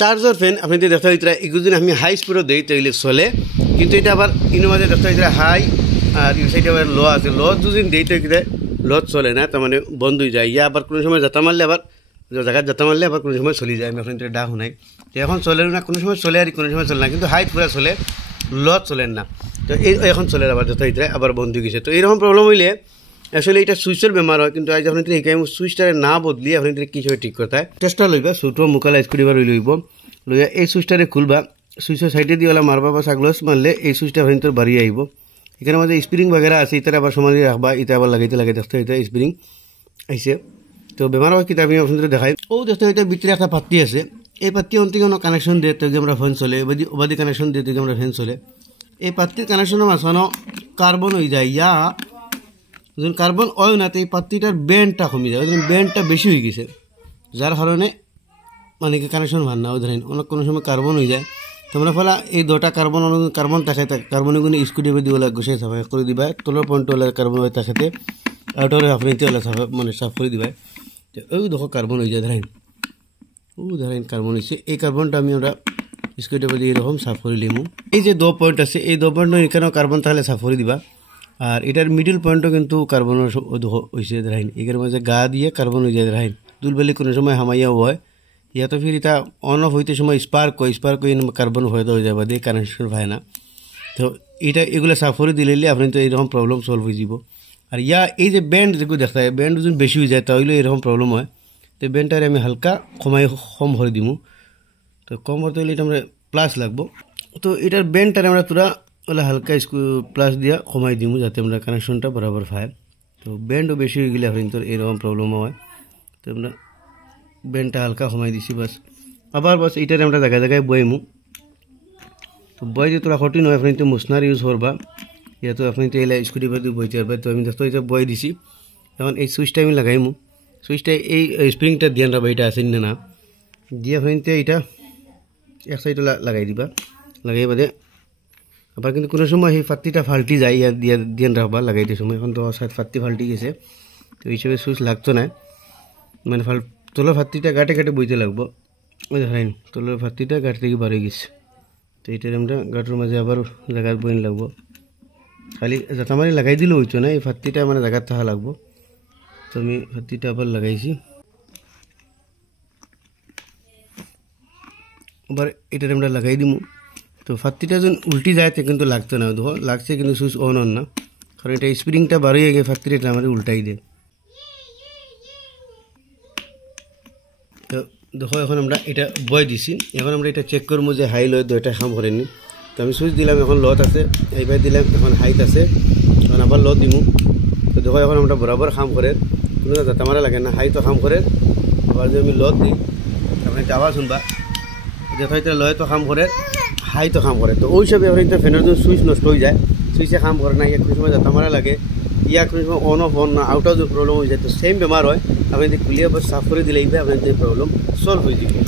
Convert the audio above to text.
চার্জর fan আপনি দেখতে হইতরা এগুদিন আমি হাই স্পিডও দেই তাইলে চলে কিন্তু এটা আবার ইনো মাঝে দেখতে হইতরা হাই আর এই সাইডে আবার লো আছে লো দুদিন দেই তো কিরে লো চলে না তার মানে বন্ধ হয়ে যায় ইয়া আবার কোনো সময় জাতা মারলে আবার জায়গা জাতা মারলে আবার কোনো সময় চলে যায় আমি এখন এটা ডাক নাই তো এখন চলে না কোনো সময় চলে আর কোনো সময় চলে না কিন্তু হাইট পুরা চলে লো চলে না তো এই এখন চলে আবার দেখতে হইতরা আবার বন্ধ হয়ে গেছে তো এইরকম প্রবলেম হইলে আসলে এটা সুইচের বেমার হয় কিন্তু আজ আপনি এই সুইচটারে না বদলি আপনি কিছু ঠিক করতে হয় চেষ্টা লইবা ছোটো মুকালা স্ক্রুড্রাইভার লইব লইয়া এই সুইচটারে খুলবা সুইচের সাইডে দিয়ে মারবা বা সাগলস মারলে এই সুইচটা আপনি তোর বাড়ি আইব এখানে মাঝে স্প্রিং বাগেরা আছে ইতারে আবার সমান রাখবা ইটা আবার লাগাইতে লাগে দেখতে হইতে স্প্রিং আইসে তো বেমার হয় কিতা আমি আপনাদের দেখাই ও দেখতে হইতে ভিতরে একটা পাত্তি আছে এই পাত্তি অন্তি কোনো কানেকশন দিয়ে তো আমরা ফ্যান চলে ওবাদি কানেকশন দিয়ে তো আমরা ফ্যান চলে এই পাত্তির কানেকশনের মাঝখানো কার্বন হয়ে যায় ইয়া যখন কার্বন হয় না তো এই পাত্তিটার ব্যান্ডটা কমে যায় ওই ব্যান্ডটা বেশি হয়ে গেছে যার কারণে মানে কি কানেকশন ভালো না ওই ধরেন অনেক কোনো সময় কার্বন হয়ে যায় তোমরা ফলে এই দুটা কার্বন কার্বন থাকে কার্বনগুলো স্ক্রুড্রাইভার দিয়ে গুছিয়ে সাফা করে দিবা তলের পয়েন্ট হলে কার্বন হয়ে থাকে আউটারে আপনি তেলে সাফা মানে সাফ করে দিবা তো ওই দেখো কার্বন হয়ে যায় ধরেন কার্বন হয়েছে এই কার্বনটা আমি ওরা স্ক্রুড্রাইভার দিয়ে এরকম সাফ করে লিমু এই যে 2 পয়েন্ট আছে এই 2 পয়েন্ট এখানেও কার্বন তাহলে সাফ করে দিবা আর এটার মিডিল পয়েন্টও কিন্তু কার্বনের হয়েছে ধরাইন এর মাঝে গা দিয়ে কার্বন হয়ে যায় ধরাইন দুলবেলি কোনো সময় হামাইয়াও হয় ইয়া তো ফির এটা অন অফ হইতে সময় স্পার্ক কার্বন হয়ে যায় বা দিয়ে কানেকশন হয় না তো এটা এগুলো সাফ করে দিলে আপনি তো এইরকম প্রবলেম সলভ হয়ে যাব আর ইয়া এই যে ব্যান্ড যেগুলো দেখা যায় ব্যান্ড যদি বেশি হয়ে যায় তাহলে এরকম প্রবলেম হয় তো ব্যান্ডটারে আমি হালকা কম ভরে দিব তো কম ভরতে হলে এটা আমরা প্লাস লাগবো তো এটার ব্যান্ডটারে আমরা তোরা ওলা হালকা প্লাস দিয়া কমাই দিমু যাতে আমরা কানেকশনটা বরাবর পাই তো ব্যান্ডও বেশি হয়ে গেলে আপনি তোর এরকম প্রবলেম হয় তো আমরা ব্যান্ডটা হালকা কমাই দিছি বাস আবার বাস এটারে আমরা জায়গায় বইমু তো বই যে তোরা কঠিন হয় আপনি তো মুসনার ইউজ করবা ইয়া তো আপনি তো এলা স্ক্রুড্রাইভার দিয়ে বইতে পারবে তো আমি দেখতে এটা বই দিছি এখন এই সুইচটা আমি লাগাইমু সুইচটা এই স্প্রিংটা দিয়ে রাখবা এটা আসেন না দিয়ে আপনি তো এটা এক সাইডে লাগাই দিবা লাগাই বাদে আবার কিন্তু কোনো সময় সেই ফাত্তিটা ফাল্টি যায় ইয়ার দিয়ে রাখবা লাগাইতে সময় এখন তো ফাত্তি ফাল্টি গেছে তো এই হিসেবে সুইচ লাগতো না মানে তোলার ফাত্তিটা গাটে বইতে লাগবো ওই ধরেন তোলার ফাত্তিটা গাট থেকে বার হয়ে গেছে তো এইটার আমরা গাটের মাঝে আবার জায়গার বইন লাগবো খালি যাতামারি লাগাই দিলেও হইতো না এই ফাত্তিটা মানে জায়গার থাকা লাগবো তো আমি ফাত্তিটা আবার লাগাইছি আবার এটার আমরা লাগাই দিমু তো ফাত্তিটা যখন উল্টি যায় তো কিন্তু লাগতো না দেখো লাগছে কিন্তু সুইচ অন না কারণ এটা স্প্রিংটা বার হয়ে গিয়ে ফাত্তিটা আমাদের উল্টাই দেয় তো দেখো এখন আমরা এটা বয় দিছি এখন আমরা এটা চেক করবো যে হাই লয় তো এটা কাম করেনি তো আমি সুইচ দিলাম এখন লত আছে এইবার দিলাম এখন হাইট আছে এখন আবার লত দিমু তো দেখো এখন আমরা বরাবর কাম করে কোনো যাতে মারা লাগে না হাই তো কাম করে আবার যদি আমি লত দিই আপনি এটা আবার শুনবা দেখো এটা লয় তো কাম করে হাই তো কাম করে তো ওই হিসাবে এখন ফ্যানের যদি সুইচ নষ্ট হয়ে যায় সুইচে কাম করে না কোনো সময় যাতে মারা লাগে ইয়া কোনো সময় অন অফ না আউট অফ প্রবলেম হয়ে যায় তো সেম বেমার হয় আপনি খুলিয়ে সাফ করে দিলে আপনার প্রবলেম সলভ হয়ে যাবে।